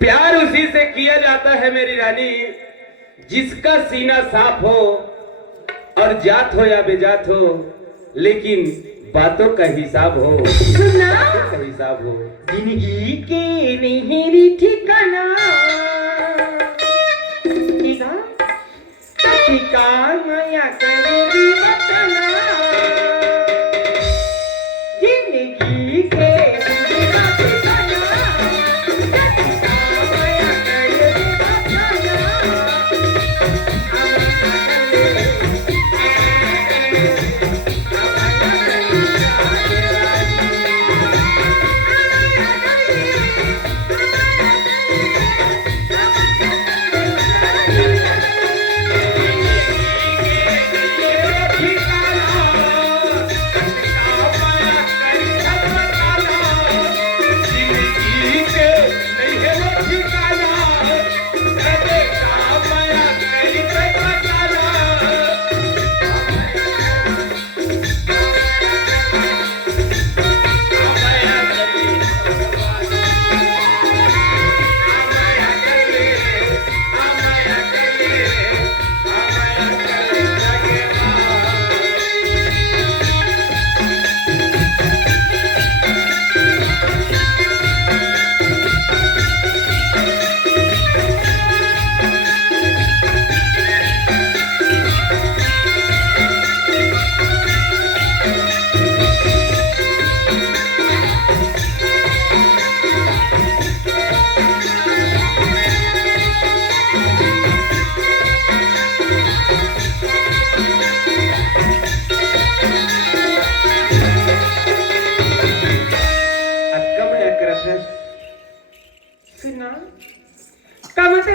प्यार उसी से किया जाता है मेरी रानी जिसका सीना साफ हो और जात हो या बेजात हो, लेकिन बातों का हिसाब हो। सुना का हिसाब हो। जिंदगी के नहीं ठिकाना ठिकाना या करेगी बताना जिंदगी के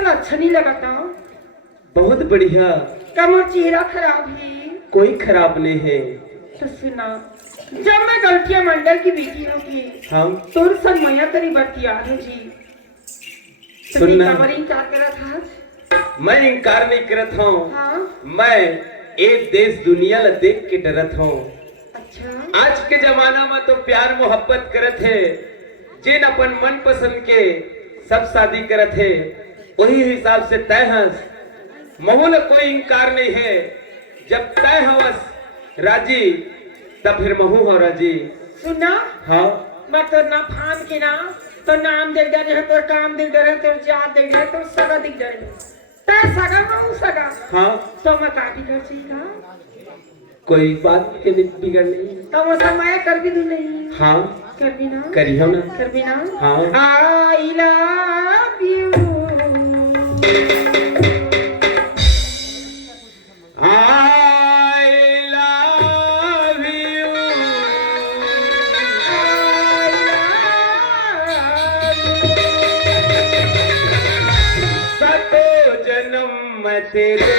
अच्छा नहीं लगाता। बहुत बढ़िया। कमर चेहरा खराब है। कोई खराब नहीं है। तो सुना, जब मैं गलतियां मंडल की बेटी होगी हम तो समय तेरी बतिया है जी। सुनना, इनकार करा था। मैं इनकार नहीं करत हूँ। हाँ? मैं एक देश दुनिया ला देख के डरत हूँ। अच्छा। आज के जमाना में तो प्यार मोहब्बत करत है, जिन अपन मन पसंद के सब शादी करत है, वही हिसाब से तय हंस महूल कोई इनकार नहीं है। जब तय हवस राजी तब फिर महू हो राजी। सुना, हाँ मैं तो ना फान के ना तो नाम देख डर है, तो काम देख डर है, तो जात देख डर है, तो सगा दिख डर है। तय सगा महू सगा। हाँ तो मैं काटी कर सीखा। कोई बात के बिगड़ नहीं। तो वो समय कर भी दूं नहीं। हाँ कर भी ना। करियो ना। कर भी ना। हाँ। I love you। तेरे जन्म तेरे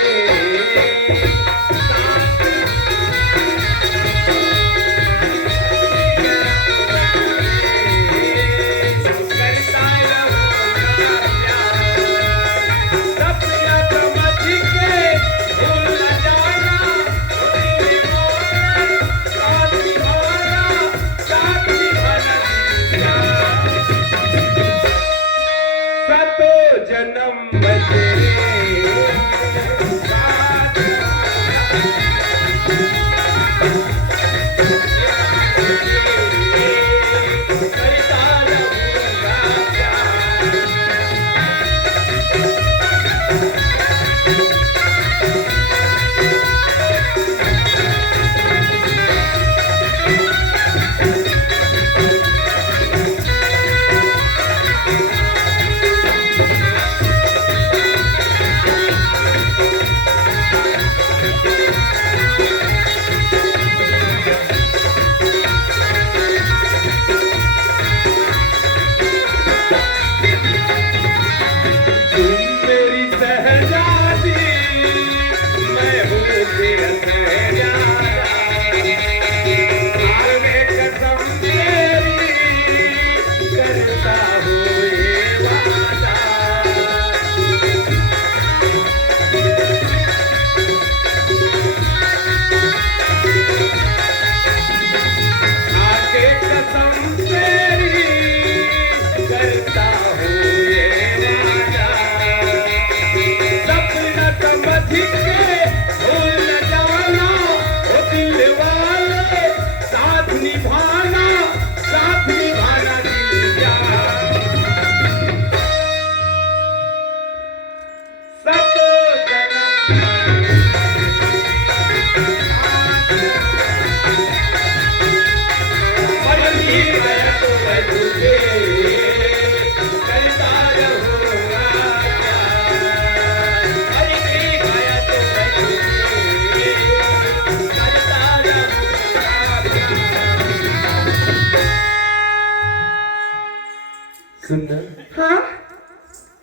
सुनना, हाँ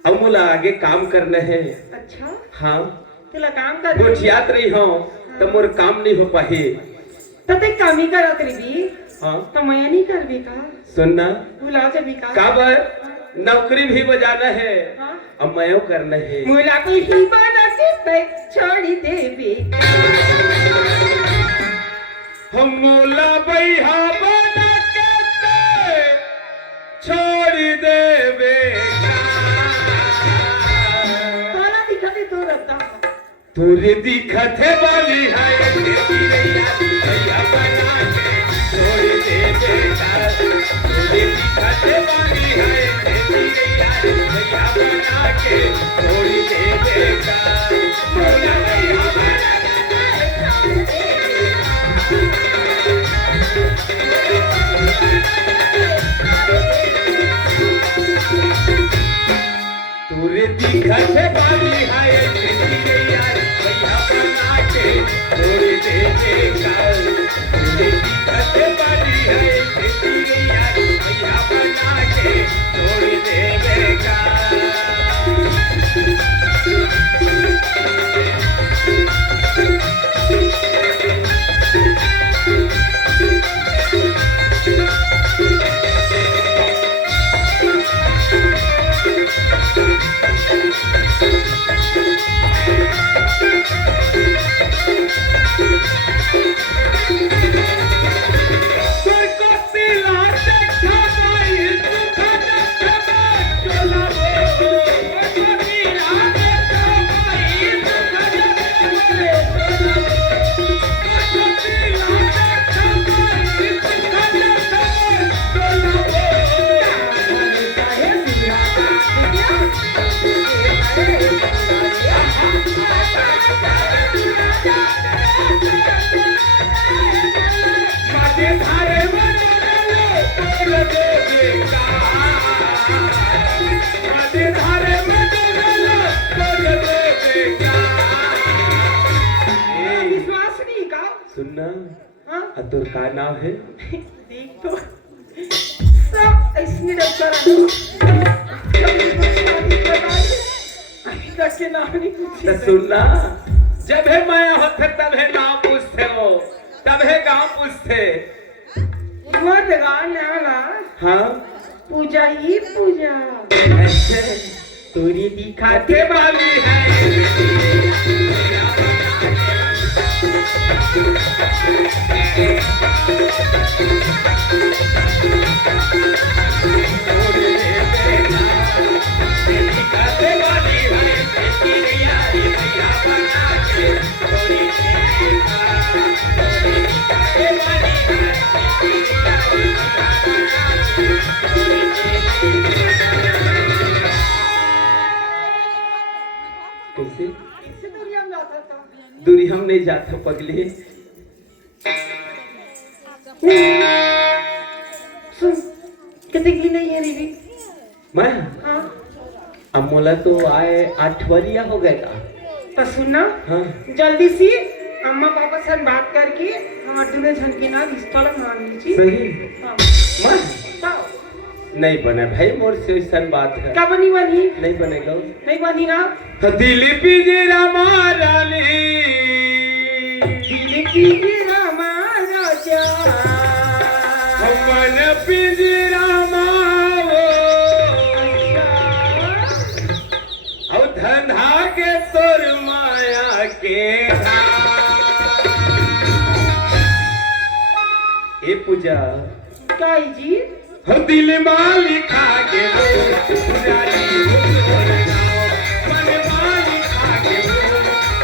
अब मोला आगे काम करना है। अच्छा हाँ, तुला काम कर कुछ याद रही हो तो मोर काम नहीं हो पाही। तो ते काम ही करत रही हाँ, तो मैं नहीं कर भी का सुनना, बुला जब भी का काबर नौकरी भी बजाना है, हाँ अब मैं करना है। मुला को ही बना के बैग छोड़ी देवी हम मोला बैहा बना के ते छोड़ देवे तोला दिखते तो रहता तोरे दिखत है वाली है तेरी रैया भैया बना के छोड़ देवे तोरे दिखत है वाली है तेरी रैया भैया बना के छोड़ देवे मोला बैहा बना तोरे दिखत है वाली है तेरी रैया भैया बना के छोड़ देवे तोरे दिखत है वाली है तेरी रैया भैया बना के छोड़ देवे विश्वास नहीं का सुनना, हाँ तोर का नाम है? देख तो सब इसने डॉक्टर अभी तक के नाम नहीं तो पूछे सुनना, जब है मैं होते तब है नाम पूछते हो, तब है गाँव पूछते। वो जगह नाला हाँ, पूजा ही पूजा ऐसे तोरी दिखाते वाली है दिखाते वाली है तेरी रैया भैया बना के छोड़ देवे दिखाते वाली है तेरी रैया भैया बना के छोड़ देवे। कैसे इससे दूरी हम जाता था दूरी हम नहीं जाते पगली। सुन कितने की नहीं है दीदी मैं हाँ अब मोला तो आए 8 वरिया हो गए का। तो सुनना हाँ, जल्दी से अम्मा पापा से बात करके हमारे दूल्हे झन के नाम रिश्ता मान लीजिए सही हाँ मैं बताओ नहीं बने भाई, मोर से ऐसा बात है क्या बनी बनी नहीं बनेगा। नहीं बनी ना तो दिल पिजरा माराली दिल की हमारा जा मन पिजरा मारो और धंधा के तोर माया के ए पूजा क्या जी हम दिल माली खा के पुजारी मन माली खा के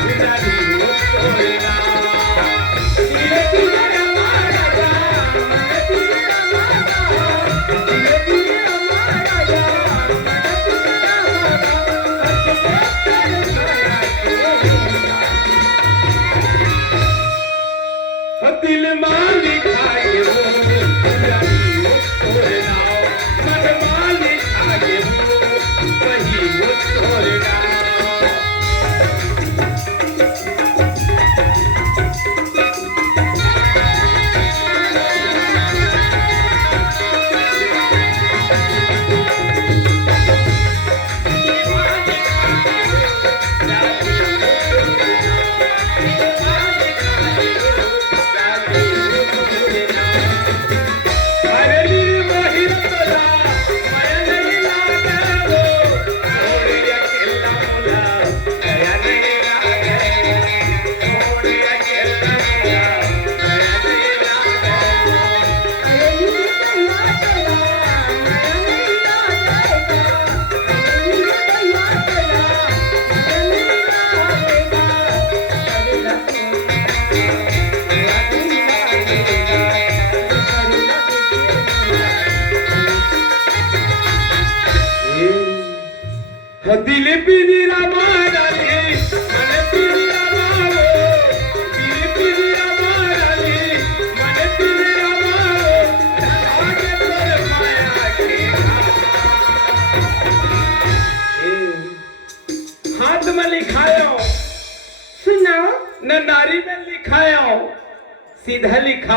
पुजारी दिल माली खा के मन माली खा के वही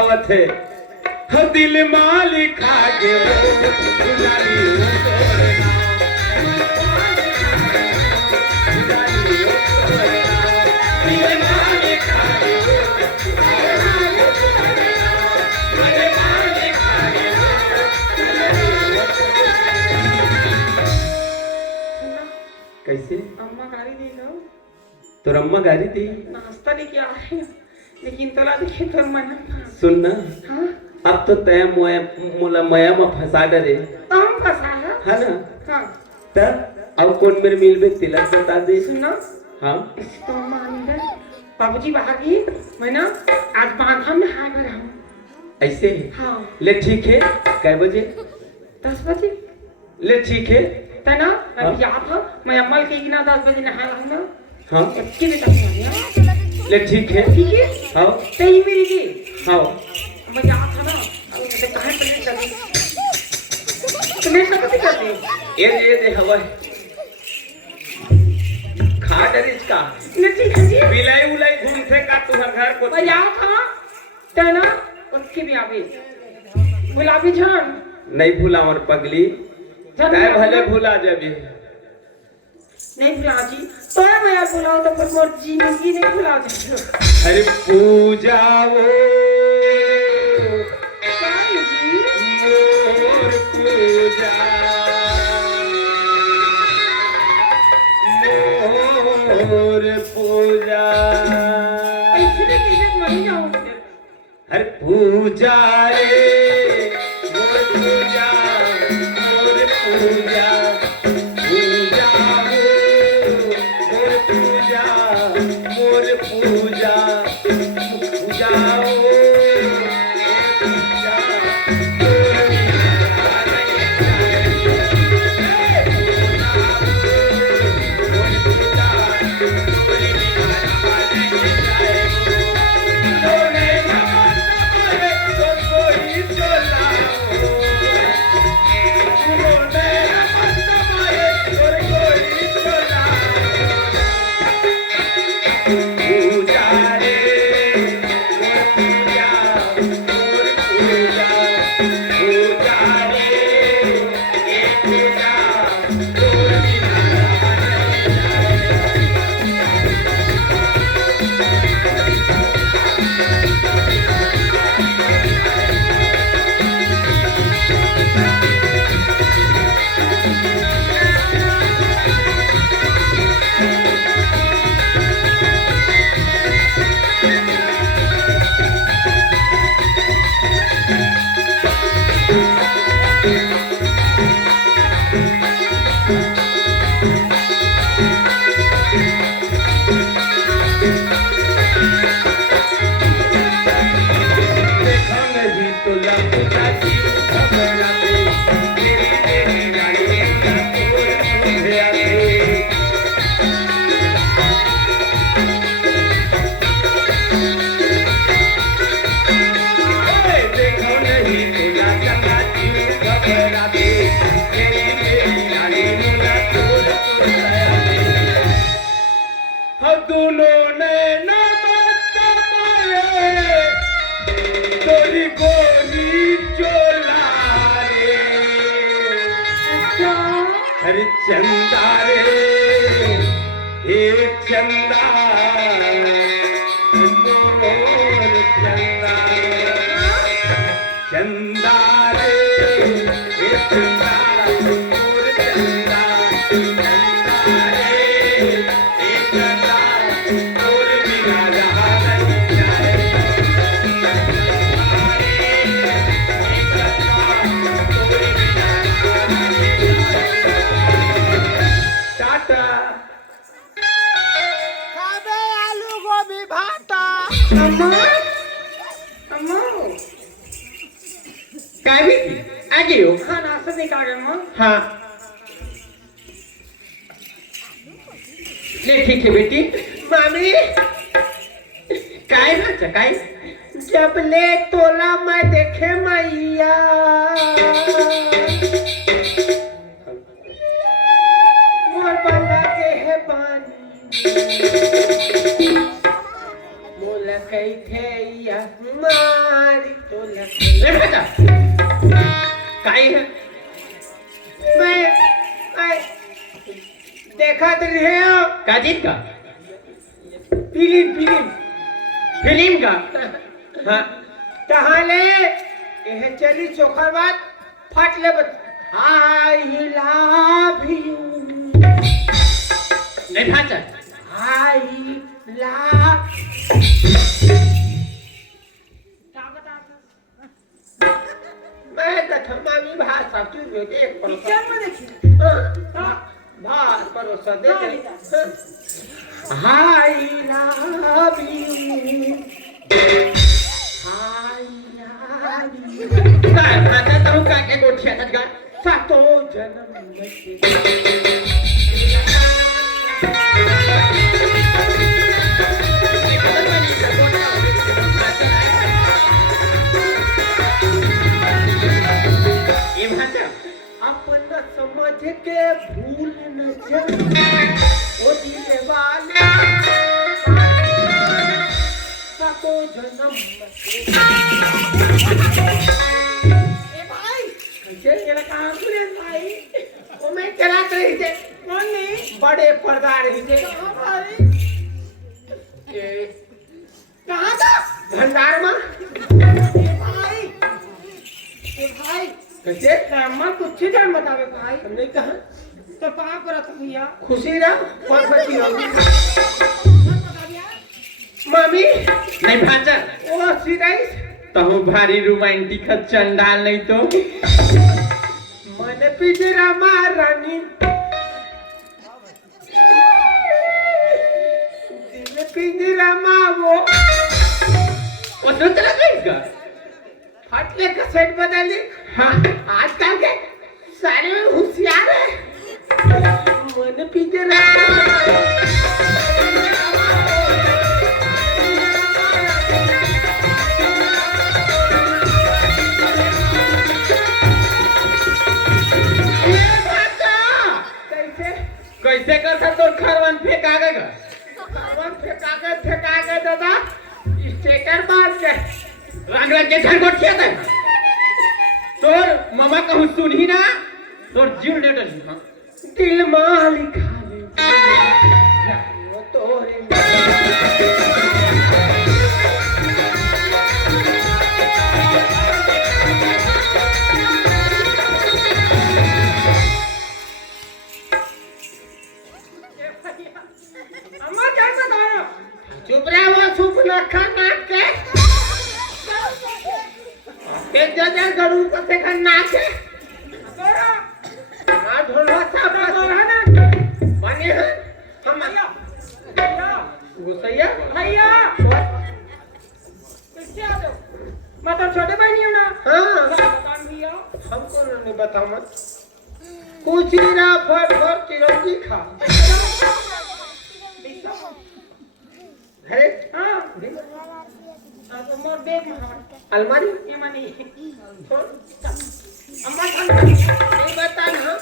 भावत है हर दिल मालिक आगे गुजारी हो तोरे कैसे अम्मा गाड़ी देगा तो अम्मा गाड़ी दी नाश्ता लेके आ रहे हैं लेकिन तोला देखे तो मन सुन ना हाँ अब तो तय मोला मया में फंसा डरे हम फंसा है ना हाँ तब अब कौन मेरे मिलबे तिलक बता दे सुनो हाँ इस तो अम्मा अंदर बाबूजी बाहर गए मैं ना आज बांधा में हाय भरा हूँ ऐसे हाँ ले ठीक है कै बजे 10 बजे ले ठीक है तना हाँ। मैं याद था मैं अम्मल के ना 10 बजे नहा रहा हूँ ना हाँ इसके लिए तक ले ठीक है ठीक है हाँ सही मेरी जी हाँ मैं याद था ना मुझे कहाँ पर ले चली तुम्हें सब कुछ करते ये दे हवा खा डरिस का नहीं ठीक है जी बिलाई उलाई घूमते का तुम्हारे घर को मैं याद था तना उसके भी आवे गुलाबी जान नहीं भूला और पगली तय भले भूला जबी नहीं भुला जी तो मैं यार भुलाओ तो पर मोर जिंदगी नहीं भुला जी अरे पूजा वो काय जी मोर पूजा मोर पूजा ऐसे भी किसे मर जाऊं अरे पूजा रे मोर पूजा मोर पूजा पूजा मोर पूजा मोर पूजा पूजा हरे चंदा रे हे चंदा मोर चंदा चंदा रे हे चंदा मोर चंदा चंदा रे हे चंदा मोर बिना जहान नहीं जाए टाटा खाबे आलू गोभी भाता अम्मा अम्मा काय भी आ गई हो हाँ नाश्ता निकाल गए अम्मा हाँ ले ठीक है बेटी मामी काय भाचा काय जब ले तोला मैं देखे मैया मोर बंदा के है पानी मोला कही थे या मार काई है मैं देखा तो रहे हो काजी का फिल्म फिल्म का हाँ टहले यह चली चोखर बात फट ले आई लव यू नहीं भाचा आई लव मैं कथमा में भाषा तू बेटे एक पिक्चर में देखी भार परोसा दे आई लव यू भाचा तो का के गोठिया तक का सातो जन्म में ये भाचा अपना समझ के भूल न जा वो दिल वाले सातो जन्म ए भाई कैसे ये कहाँ सुने भाई वो मैं चला रही थे कौन नहीं बड़े पर्दा रही थे कहाँ भाई कहाँ था भंडार में ए भाई कैसे मैं कुछ ही जान बतावे भाई हमने कहा तो कहाँ पर था भैया खुशी रहा कौन बची होगी बता दिया मम्मी नहीं भाचा वो सीधाई तहु भारी रोमांटिक चंडाल नहीं तो मन पिजरा महारानी दिल पिजरा माँ वो सोच रहा इसका फटले का सेट बदली हाँ आजकल के सारे में होशियार है मन पिजरा कैसे कर सकते खरवन फेंका गया फेंका गए दादा स्टेटर मार के रंग रंग के झंगोटिया था तोर मामा कहूँ सुनी ना तोर जीव लेटर हाँ दिल माँ लिखा ले वो तोरे अम्मा क्या बता रहे हो चुप रहा वो चुप रखा नाक के एक जगह गरुड़ को देखा नाक के ना ढोलवा साहब है ना बने हैं हम गुस्सैया भैया किससे आ जाओ मैं तो छोटे भाई नहीं हूँ ना हाँ बता भैया हमको नहीं बता मत कुछ ही ना फट फट चिरौंजी खा अरे हाँ तो मोर बैग में अलमारी ये मानी छोड़ अम्मा नहीं बता ना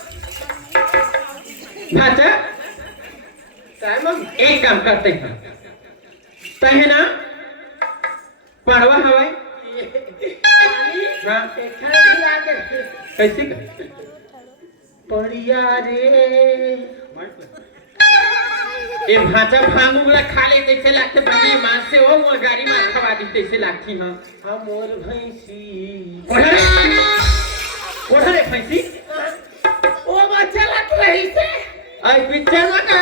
भाचा टाइम हम एक काम करते हैं तहे ना पढ़वा हवाई हाँ कैसे कर बढ़िया रे ये भाचा भांग उगला खा ले कैसे लगते बड़ी मां से वो गाड़ी में खवा दी कैसे लगती हां हमर भैंसी ओढ़े फैसी ओ बच्चा लग रही से आई पिक्चर लगा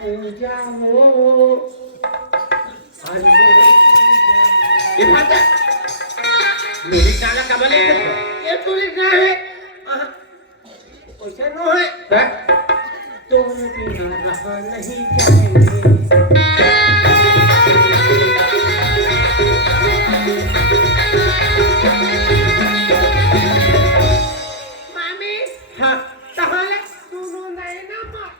पूजा हो अरे ये भाचा मेरी गाना कबले ये तूने कहा है ओसे नो है तुम बिना रहा नहीं जाएंगे मामी हाँ कहाँ ले दोनों नैना मार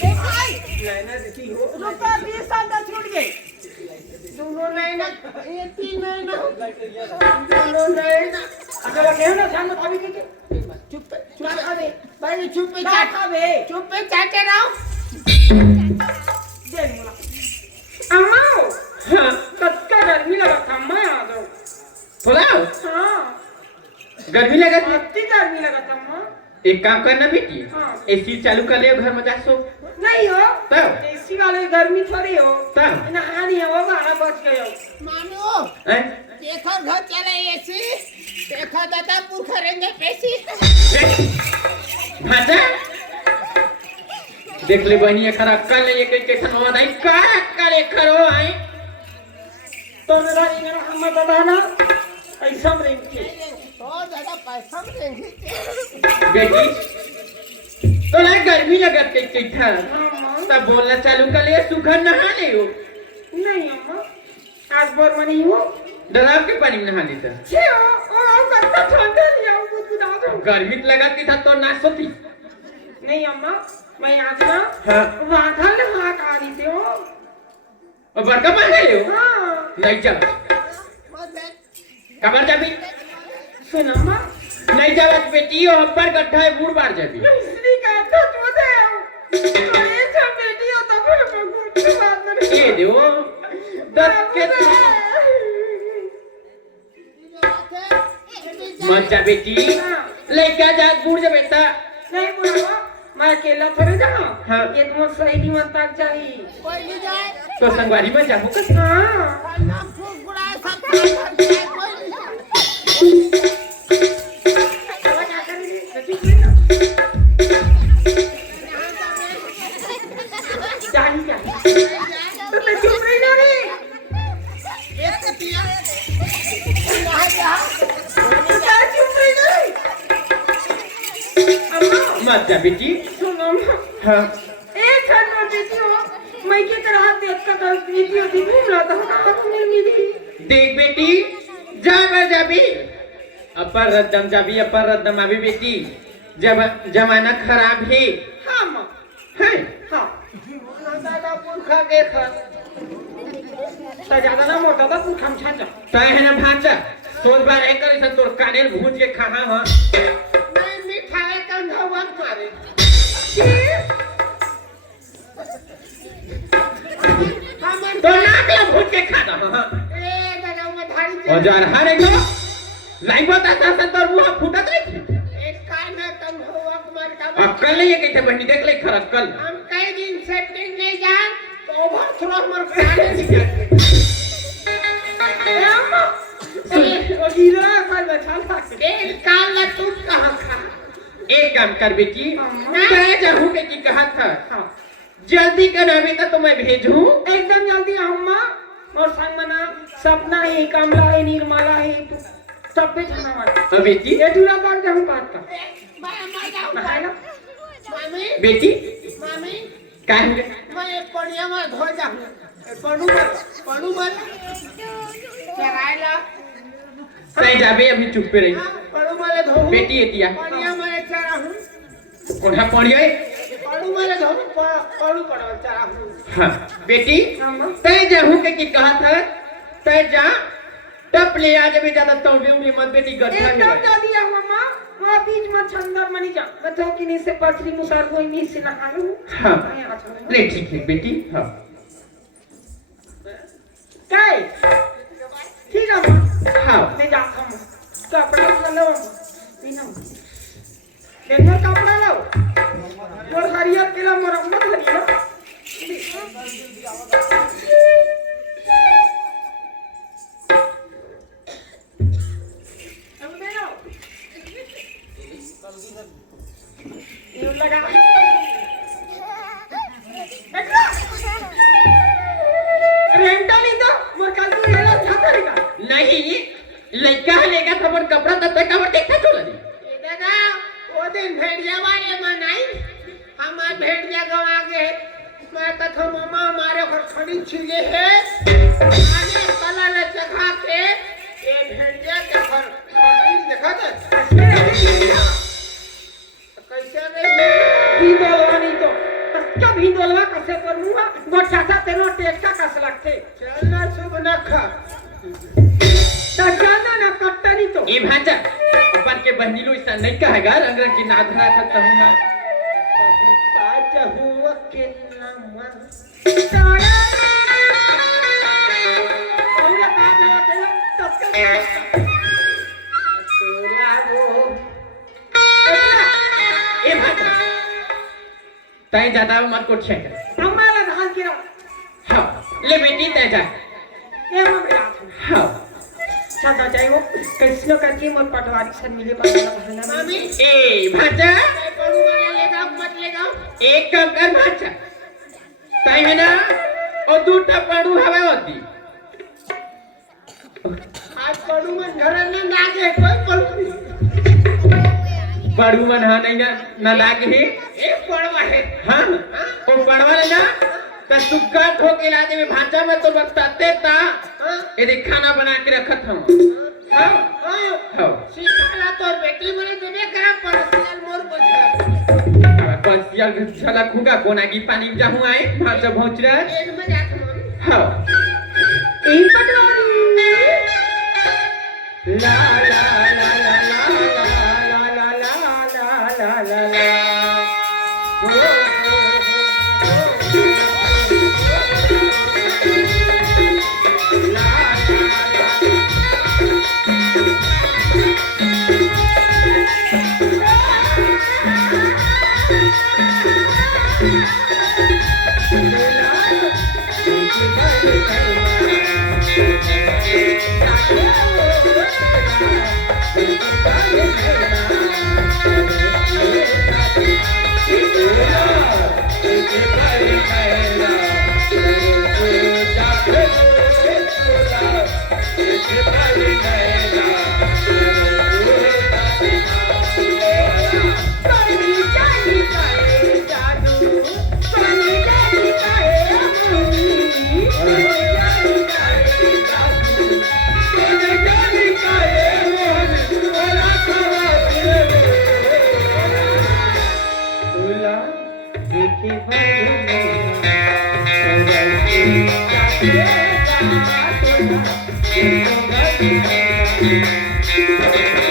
ए भाई नैना देखी हो रुपया 20 साल का छूट गए दोनों नैना ये तीन नैना दोनों नैना अकेला क्यों ना ध्यान में अभी के चुप अरे भाई चुप पे क्या खावे चुप पे चाटे रहो दे मुला अम्मा हाँ कत्ता गर्मी लगा था मैं आ जाओ बोला हाँ गर्मी लगत है? अति गर्मी लगत अम्मा। एक काम करना बेटी, हाँ। एसी चालू कर ले, घर में जा सो। नहीं हो तब? एसी वाले गर्मी थोड़ी हो तब? नहा नहीं हो गाना बच गए हो। मानो हैं? देखो घर चले एसी देखो दादा पुरखा रेंगे पेशी भाजा देख ले बहनी खरा कल एक एक खनवा नहीं का करे करो आई तो मेरा इन्हें हम बताना ऐसा रेंग के तो दादा पैसा में रेंगे बेटी तो ना गर्मी लगत के था अम्मा तब बोलना चालू कर ले सुखर नहा ले हो नहीं अम्मा आज बोर मनी हो डराव के पानी में नहा लेता छे ओ कत्ता ठंडा लिया हूं बुद्ध दादा गर्मी लगत था तो ना सोती नहीं अम्मा मैं आज ना हाँ। वाथा ले हाथ आ रही थी हो और बड़का पहन ले हो हाँ नहीं चल कमर जाबी सुन अम्मा नहीं जावत बेटी और अब्बर गड्ढा है बूढ़ बार जाबी इसलिए कहता तू दे तो ये सब बेटी हो तो फिर कुछ बात नहीं ये दो दस के मत जा बेटी लेके जा बूढ़ जा बेटा नहीं बोला मैं अकेला थोड़ी जाऊँ हाँ। ये तुम्हारी सहेली मत तक चाहिए कोई नहीं जाए तो संगवारी में जाओ हाँ नाम फूक बुढ़ा सब कोई नहीं जाए चला क्या करेंगे सच्ची में जानी क्या तो मैं चुप रही ना रे एक पिया यहाँ जा तो क्या चुप रही ना रे अम्मा मत जा बेटी सुनो अम्मा हाँ एक क्षण में बेटी हो मैं की तरह देख कर बेटी होती घूम रहा था कहाँ तुमने मिली देख बेटी जा मैं जाबी अपर रद्दम जाबी अपर रद्दम अभी बेटी जब जमाना खराब है हाँ माँ है हाँ दादा पुरखा के खा तो ज्यादा ना मोटा था पुरखा में छाचा तय है ना भांचा सोच बार है कर इसे तोर कानेल भूज के खाना हाँ मैं मिठाई का भगवान मारे तो नाक ला भूज के खाना हाँ ए दादा मैं धारी और जार हर एक लाइव बता था तोर मुंह फूटा नहीं एक कान में कम हुआ कुमार का अक्कल नहीं है कैसे बहनी देख ले खर अक्कल हम कई दिन से पिक नहीं जा तो ओवर थ्रो हमर खाने निकल अम्मा ओ हीरा कल बचा था ए काल में तू कहां खा एक काम कर बेटी हाँ। मैं जाऊँ के की कहा था हाँ जल्दी कर बेटा तो मैं भेजूं एकदम जल्दी अम्मा और संग मना सपना है कमला है निर्मला है सब पे जाना वाला और बेटी ये दूल्हा बाग जाऊँ बात का मैं मर जाऊं नहाए ना मामी बेटी मामी काहे मैं एक पनिया में धो जाऊं पड़ू मत चरायला सही जाबे अभी चुप पे रही पड़ू माले धो बेटी एतिया पनिया में चरा हूं कोठा पड़िए पड़ू माले धो पड़ू पड़ो चरा हूं हाँ बेटी अम्मा तय जाऊँ के की कहा था तय जा टप ले आ जब ज्यादा तौड़े उंगली मत बेटी गड्ढा एकदम है जल्दी आओ अम्मा वहाँ बीच में छंदर मनी जा मैं तो कि नहीं से पथरी मुसर कोई नहीं से नहा लूं हाँ मैं आ जाऊंगा ले ठीक है बेटी हाँ क्या है ठीक है अम्मा हाँ मैं जाता हूँ कपड़ा लो बिना देखो कपड़ा लो और हरियर के लिए मरम्मत लगी ना अब दे दो ये लगा रेंटा नहीं तो मोर कल तू ये लोग छाता नहीं का नहीं लड़का लेगा तो अपन कपड़ा तब तक कवर देखता चला नहीं ए दादा वो दिन भेड़िया वाले में नहीं हमार भेड़िया गवा के मैं तथा मामा हमारे घर खड़ी छिले है आगे कला ले चखा के ये भेड़िया के घर देखा था कैसे नहीं भींदोलवा नहीं तो क्या भींदोलवा कैसे करूँगा गोचाता तेरे टेक्सा कस लगते चलना शुभ न खा जाना ना कट्टा नहीं तो ये भांजा अपन के बहनी लो ऐसा नहीं कहेगा रंग रंग की नाधना था तहुना पाचा हुआ के मन सारा और ये बात है कि तब तक तोरा वो तय ज्यादा मत कुछ छे हमारा धान गिरा हाँ ले बेटी तय जा ये मैं बिरा हाँ सादा जाइयो कैसे करके मोर पटवारी से मिले बहाना मामी ए भाचा मैं पढ़ू वाला लेगा मत लेगा एक काम कर भाचा तय है ना और दूटा पड़ू हवे होती आज पढ़ू में घर में नागे कोई पढ़ू पड़ू मन हाँ नहीं ना लागे है एक पढ़वा है हाँ ओ पड़वा ना त सुक्का ठोके लादे में भाचा में तो बताते ता यदि खाना बना के रखत हम हाँ हाँ सिखाला तोर बेटी बोले देबे करा परसियल मोर बचला पसियल छला खुगा कोना की पानी जाहू आए भाचा पहुंच रहा है एक में जात मन हाँ यही पटवारी ला ला ला ला ला ला ला ला ला ला Thank you.